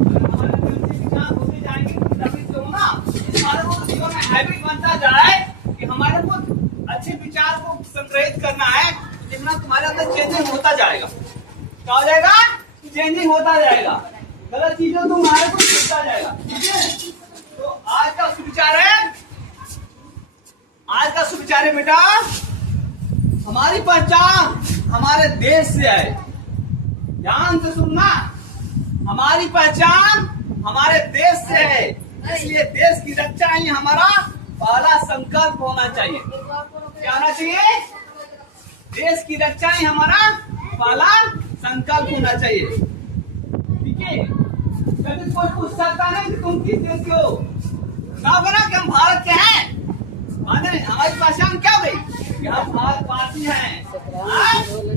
हमारे अच्छे विचार होते जाएंगे तभी तो ना हमारे को जीवन में हैबिट बनता जाए कि हमारे को अच्छे विचार को संग्रहित करना है। जितना तुम्हारे अंदर चेंजिंग होता जाएगा, क्या हो जाएगा? चेंजिंग होता जाएगा, गलत चीजों तुम्हारे को छूटता जाएगा। ठीक है, तो आज का सुविचार है, आज का सुविचार है बेटा, हमारी पहचान हमारे देश से है। ध्यान से सुनना, हमारी पहचान हमारे देश से है, इसलिए देश की रक्षा ही हमारा पहला संकल्प होना चाहिए। क्या होना चाहिए? देश की रक्षा ही हमारा पहला संकल्प होना चाहिए। ठीक है, कभी कोई पूछ सकता नहीं कि तुम किस देश के हो, कहोगे ना कि हम भारत के हैं। हमारी पहचान क्या गई कि हम भारतवासी हैं।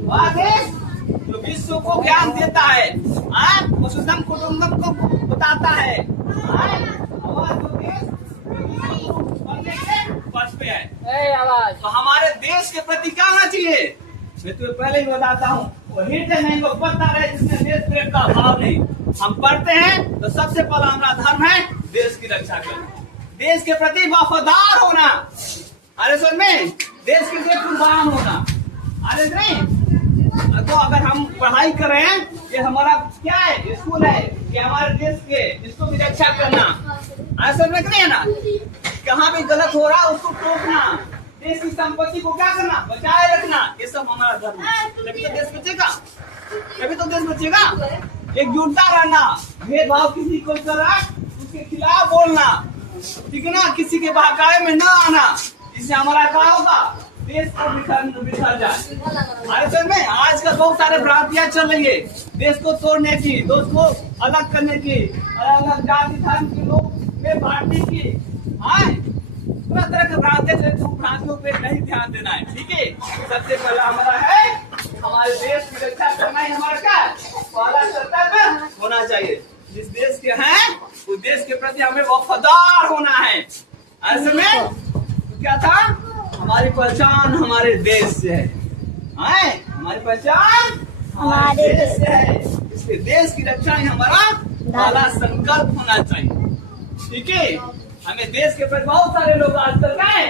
वह देश जो विश्व को ज्ञान देता है, वसुधैव कुटुंबकम को बताता है, वह जो देश बनने के पथ पे है। तो हमारे देश के प्रति क्या होना चाहिए? मैं तुम्हें पहले ही बताता हूँ, वो हृदय नहीं वो पता रहे जिसमें देश प्रेम का भाव नहीं। हम पढ़ते हैं तो सबसे पहला हमारा धर्म है देश की रक्षा करना, देश के प्रति वफादार होना। अरे सुन में, देश के लिए कुर्बान होना। अरे नहीं, तो अगर हम पढ़ाई कर रहे हैं, ये हमारा क्या है? स्कूल है, ये हमारे देश के, इसको भी रक्षा करना। अरे में नहीं है ना, कहाँ भी गलत हो रहा है उसको टोकना, देश की संपत्ति को क्या करना? बचाए रखना। ये सब हमारा धर्म है। तभी तो देश बचेगा, तभी तो देश बचेगा। एकजुटता रहना, भेदभाव किसी को कर रहा है उसके खिलाफ बोलना, ठीक है ना, किसी के बहकावे में न आना, इससे हमारा क्या होगा? देश को बिखर जाए। अरे सर में आज कल बहुत सारे भ्रांतियां चल रही है, देश को तोड़ने की, देश को अलग करने की, अलग अलग जाति धर्म के लोग में बांटने की, तरह तरह के भ्रांतियां चल रही, भ्रांतियों पे नहीं ध्यान देना है। ठीक है, सबसे पहला हमारा है हमारे देश की रक्षा करना ही हमारा क्या है? पहला कर्तव्य होना चाहिए। जिस देश के हैं उस देश के प्रति हमें वफादार होना है। ऐसे में तो क्या था? हमारी पहचान हमारे देश से है, हमारी पहचान हमारे देश से है, इसलिए देश की रक्षा ही हमारा पहला संकल्प होना चाहिए। ठीक है, हमें देश के प्रति बहुत सारे लोग आजकल क्या है,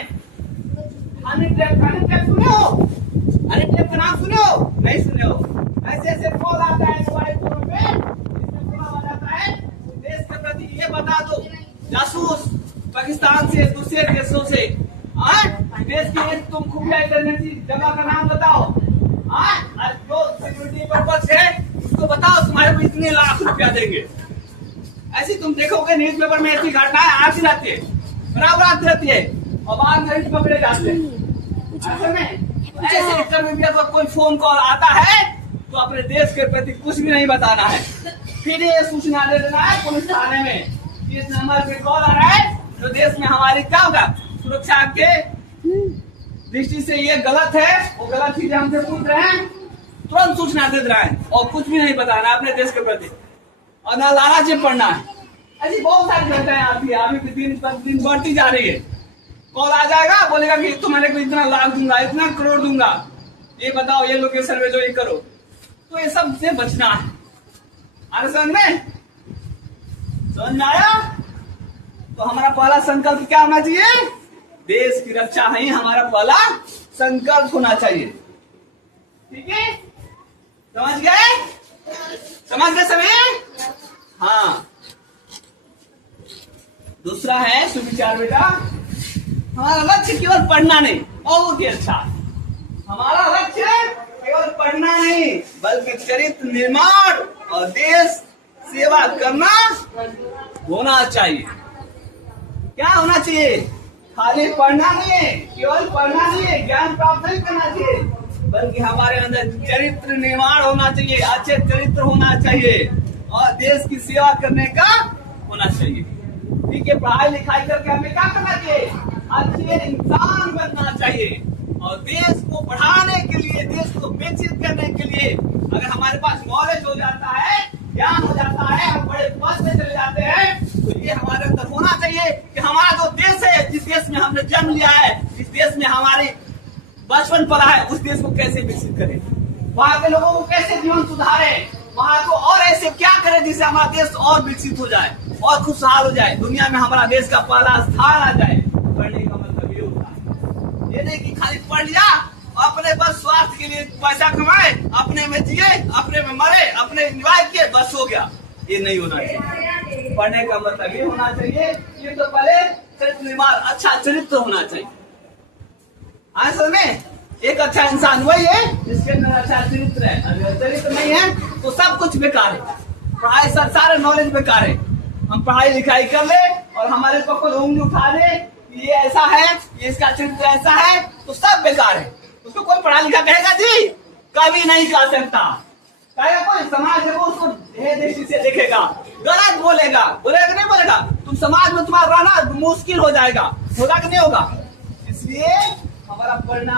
हनी ट्रैप सुने हो? हनी ट्रैप का नाम सुने हो? नहीं सुने हो? ऐसे ऐसे कॉल आता है मोबाइल फोन पे, इसमें पूरा बताता है देश के प्रति ये बता दो, जासूस पाकिस्तान से, दूसरे देशों से, देश की एक तुम खुफिया एजेंसी जगह का नाम बताओ, जो सिक्योरिटी पर्पस है उसको बताओ, तुम्हारे को इतने लाख रुपया देंगे। ऐसी तुम देखोगे न्यूज पेपर में ऐसी घटनाएं आती रहती है, बराबर आती रहती है, और बाद में पकड़े जाते हैं। ऐसे इंटरमीडिएट पर कोई फोन कॉल आता है तो अपने देश के प्रति कुछ भी नहीं बताना है, फिर ये सूचना दे देना है पुलिस थाने में, इस नंबर पे कॉल आ रहा है जो देश में हमारी क्या होगा सुरक्षा के दृष्टि से ये गलत है, वो गलत चीजें हमसे पूछ रहे हैं, तुरंत सूचना दे रहा है और कुछ भी नहीं बताना है अपने देश के प्रति, और ना लालच पढ़ना है। ऐसी बहुत सारी घटनाएं आती है, अभी दिन पर दिन बढ़ती जा रही है। कॉल आ जाएगा, बोलेगा कि तुम्हारे को इतना लाख दूंगा, इतना करोड़ दूंगा, ये बताओ, ये लोकेशन में जो ये करो। तो ये सब से बचना है। अरे समझ में आया? तो हमारा पहला संकल्प क्या होना चाहिए? देश की रक्षा ही हमारा पहला संकल्प होना चाहिए। ठीक है, समझ गए? समझ गए सभी? हाँ, दूसरा है सुविचार बेटा, हमारा लक्ष्य केवल पढ़ना नहीं, बहुत ही अच्छा, हमारा लक्ष्य केवल पढ़ना नहीं बल्कि चरित्र निर्माण और देश सेवा करना होना चाहिए। क्या होना चाहिए? खाली पढ़ना नहीं है, केवल पढ़ना नहीं है, ज्ञान प्राप्त नहीं करना चाहिए, बल्कि हमारे अंदर चरित्र निर्माण होना चाहिए, अच्छे चरित्र होना चाहिए और देश की सेवा करने का होना चाहिए। ठीक है, पढ़ाई लिखाई करके हमें क्या करना चाहिए? अच्छे इंसान बनना चाहिए और देश को बढ़ाने के लिए, देश को विकसित करने के लिए अगर हमारे पास नॉलेज हो जाता है, ज्ञान हो जाता है, हम बड़े पद में चले जाते हैं, तो ये हमारे अंदर होना चाहिए कि हमारा जो देश है, जिस देश में हमने जन्म लिया है, जिस देश में हमारी बचपन पला है, उस देश को कैसे विकसित करें, वहाँ के लोगों को कैसे जीवन सुधारे, वहां को और ऐसे क्या करें जिससे हमारा देश और विकसित हो जाए और खुशहाल हो जाए, दुनिया में हमारा देश का पहला स्थान आ जाए। पढ़ने का मतलब ये होता है, ये नहीं कि खाली पढ़ लिया अपने बस स्वास्थ्य के लिए पैसा कमाए, अपने में जिए, अपने में मरे, अपने एंजॉय किए, बस हो गया। ये नहीं होना चाहिए। पढ़ने का मतलब ये होना चाहिए, ये तो पहले चरित्र निर्माण, अच्छा चरित्र होना चाहिए। असल में एक अच्छा इंसान वही है जिसके अंदर अच्छा चरित्र है। अगर चरित्र नहीं है तो सब कुछ बेकार है, पढ़ाई सारे नॉलेज बेकार है। हम पढ़ाई लिखाई कर ले और हमारे को कोई उंगली उठा दे, ये ऐसा है, ये इसका चरित्र ऐसा है, तो सब बेकार है। उसको कोई पढ़ा लिखा कहेगा जी? कभी नहीं कह सकता। कहेगा कोई समाज है वो उसको दृष्टि से देखेगा, गलत बोलेगा, बोलेगा नहीं बोलेगा, तुम समाज में तुम्हारा रहना मुश्किल हो जाएगा, होगा कि नहीं होगा? इसलिए हमारा पढ़ना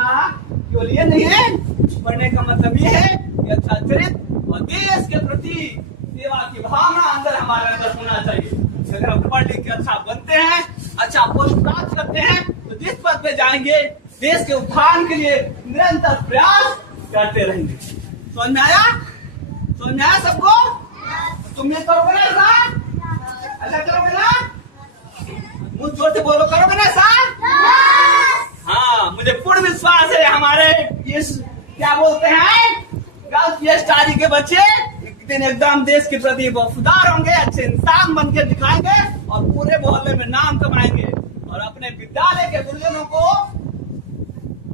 केवल ये नहीं है, पढ़ने का मतलब ये है कि अच्छा चरित्र और देश के प्रति सेवा की भावना अंदर हमारे अंदर होना चाहिए। अगर हम पढ़ लिख के अच्छा बनते हैं, अच्छा पोस्ट प्राप्त करते हैं, तो जिस पद पे जाएंगे देश के उत्थान के लिए निरंतर प्रयास करते रहेंगे। समझ में आया? समझ में आया सबको? तुम ये करोगे ना ऐसा? ऐसा करोगे ना? मुझ जोर से बोलो, करोगे ना ऐसा? हाँ, मुझे पूर्ण विश्वास है हमारे इस क्या बोलते हैं गर्ल्स पीएचडी के बच्चे एक दिन एकदम देश के प्रति वफादार होंगे, अच्छे इंसान बन के दिखाएंगे और पूरे मोहल्ले में नाम कमाएंगे और अपने विद्यालय के गुरुजनों को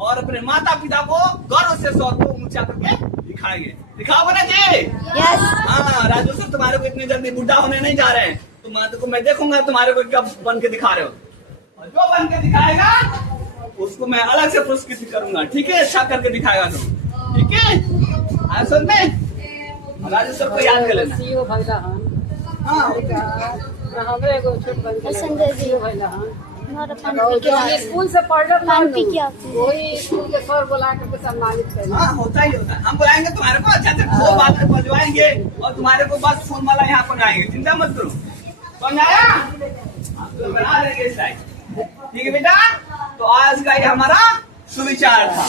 और अपने माता पिता को गर्व से सौ को ऊंचा करके दिखाएंगे। दिखाओगे ना जी? यस। हाँ, राजू सर तुम्हारे को इतनी जल्दी बुढ़ा होने नहीं जा रहे हैं। तुमको मैं देखूंगा तुम्हारे को कब बन के दिखा रहे हो, और जो बन के दिखाएगा उसको मैं अलग से पुरस्कृत करूंगा। ठीक है, अच्छा करके दिखाएगा तो। ठीक है, आए सुन में राजू सर को याद कर लेना। संजय जी स्कूल से पढ़ पानी की आती है। वही स्कूल के सर बुला करके सम्मानित करेंगे। हाँ, होता ही होता है। हम बुलाएंगे तुम्हारे को, अच्छा से खूब बात बजवाएंगे और तुम्हारे को बस फूल माला यहाँ पहुँचाएंगे, चिंता मत करो। समझ आया? तो बना देंगे इस टाइम। ठीक है बेटा, तो आज का ये हमारा सुविचार था।